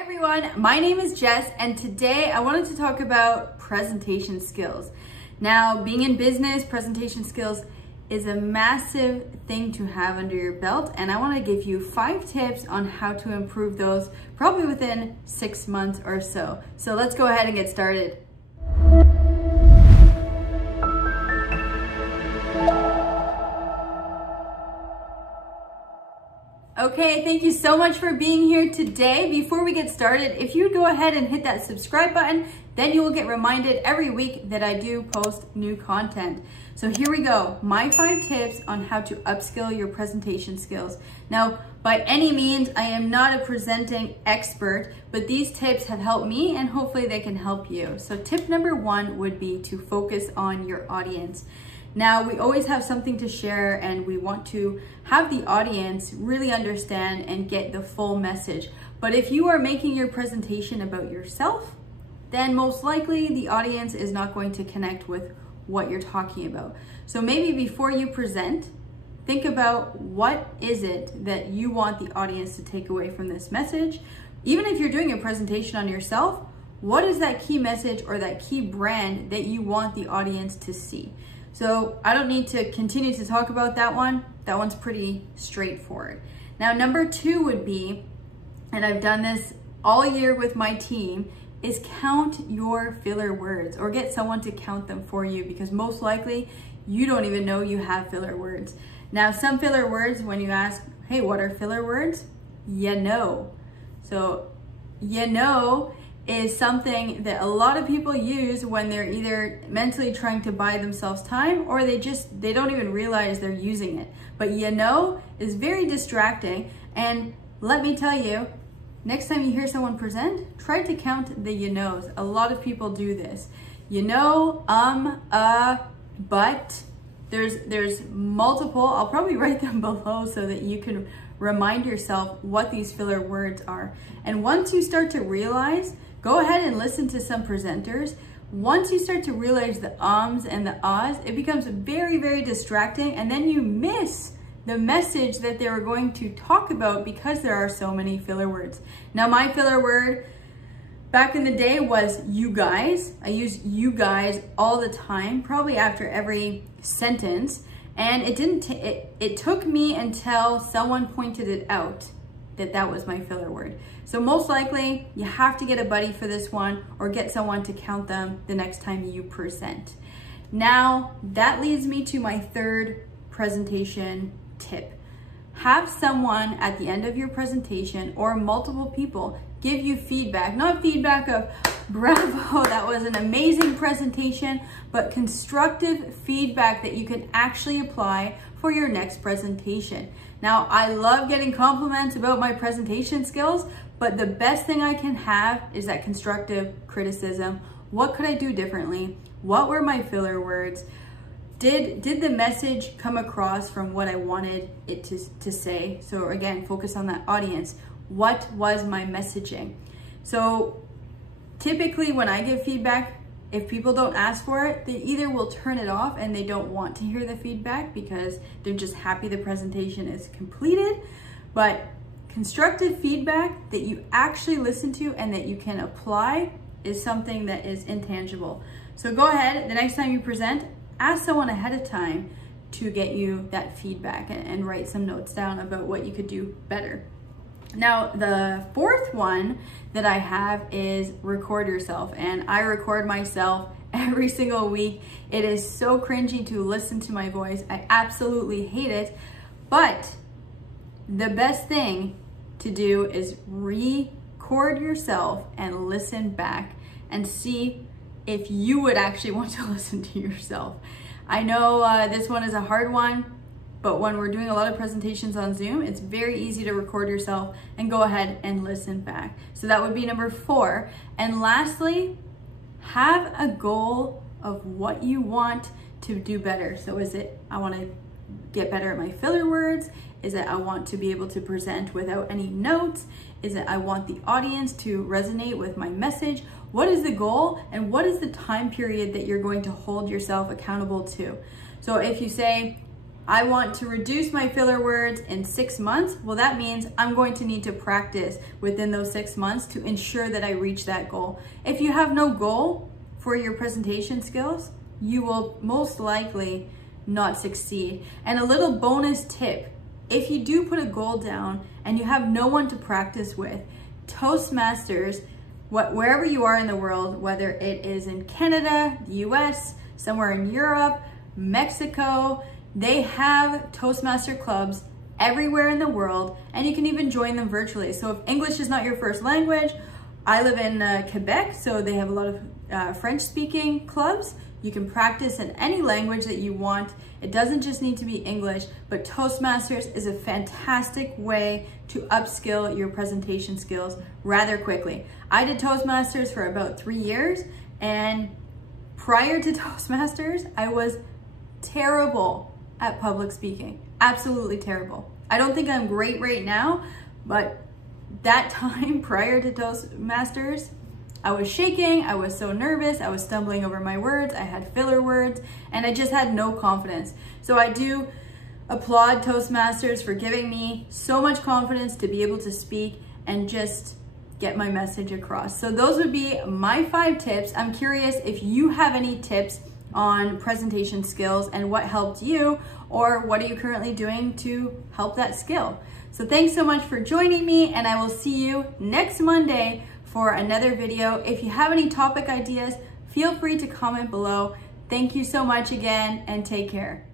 Hi everyone, my name is Jess and today I wanted to talk about presentation skills. Now, being in business, presentation skills is a massive thing to have under your belt, and I want to give you 5 tips on how to improve those probably within 6 months or so. So let's go ahead and get started. Okay, thank you so much for being here today. Before we get started, if you would go ahead and hit that subscribe button, then you will get reminded every week that I do post new content. So here we go, my 5 tips on how to upskill your presentation skills. Now, by any means, I am not a presenting expert, but these tips have helped me and hopefully they can help you. So tip number 1 would be to focus on your audience. Now, we always have something to share and we want to have the audience really understand and get the full message. But if you are making your presentation about yourself, then most likely the audience is not going to connect with what you're talking about. So maybe before you present, think about what is it that you want the audience to take away from this message. Even if you're doing a presentation on yourself, what is that key message or that key brand that you want the audience to see? So I don't need to continue to talk about that one. That one's pretty straightforward. Now, number 2 would be, and I've done this all year with my team, is count your filler words or get someone to count them for you, because most likely you don't even know you have filler words. Now, some filler words, when you ask, hey, what are filler words? You know. So, you know is something that a lot of people use when they're either mentally trying to buy themselves time or they don't even realize they're using it. But you know is very distracting, and let me tell you, next time you hear someone present, try to count the you knows. A lot of people do this. You know, but there's multiple. I'll probably write them below so that you can remind yourself what these filler words are. And once you start to realize, go ahead and listen to some presenters. Once you start to realize the ums and the ahs, it becomes very, very distracting, and then you miss the message that they were going to talk about because there are so many filler words. Now, my filler word back in the day was you guys. I use you guys all the time, probably after every sentence, and it took me until someone pointed it out that was my filler word. So most likely you have to get a buddy for this one or get someone to count them the next time you present. Now, that leads me to my 3rd presentation tip. Have someone at the end of your presentation or multiple people give you feedback, not feedback of bravo, that was an amazing presentation, but constructive feedback that you can actually apply for your next presentation. Now, I love getting compliments about my presentation skills, but the best thing I can have is that constructive criticism. What could I do differently? What were my filler words? Did the message come across from what I wanted it to say? So again, focus on that audience. What was my messaging? So typically when I give feedback, if people don't ask for it, they either will turn it off and they don't want to hear the feedback because they're just happy the presentation is completed. But constructive feedback that you actually listen to and that you can apply is something that is intangible. So go ahead, the next time you present, ask someone ahead of time to get you that feedback and write some notes down about what you could do better. Now, the 4th one that I have is record yourself, and I record myself every single week. It is so cringy to listen to my voice. I absolutely hate it, but the best thing to do is record yourself and listen back and see if you would actually want to listen to yourself. I know this one is a hard one, but when we're doing a lot of presentations on Zoom, it's very easy to record yourself and go ahead and listen back. So that would be number 4. And lastly, have a goal of what you want to do better. So is it, I want to get better at my filler words? Is it I want to be able to present without any notes? Is it I want the audience to resonate with my message? What is the goal and what is the time period that you're going to hold yourself accountable to? So if you say, I want to reduce my filler words in 6 months. Well, that means I'm going to need to practice within those 6 months to ensure that I reach that goal. If you have no goal for your presentation skills, you will most likely not succeed. And a little bonus tip, if you do put a goal down and you have no one to practice with, Toastmasters, wherever you are in the world, whether it is in Canada, the US, somewhere in Europe, Mexico, they have Toastmaster clubs everywhere in the world, and you can even join them virtually. So if English is not your first language, I live in Quebec, so they have a lot of French-speaking clubs. You can practice in any language that you want. It doesn't just need to be English, but Toastmasters is a fantastic way to upskill your presentation skills rather quickly. I did Toastmasters for about 3 years, and prior to Toastmasters, I was terrible at public speaking. Absolutely terrible. I don't think I'm great right now, but that time prior to Toastmasters, I was shaking, I was so nervous, I was stumbling over my words, I had filler words, and I just had no confidence. So I do applaud Toastmasters for giving me so much confidence to be able to speak and just get my message across. So those would be my 5 tips. I'm curious if you have any tips on presentation skills and what helped you, or what are you currently doing to help that skill. So thanks so much for joining me, and I will see you next Monday for another video. If you have any topic ideas, feel free to comment below. Thank you so much again, and take care.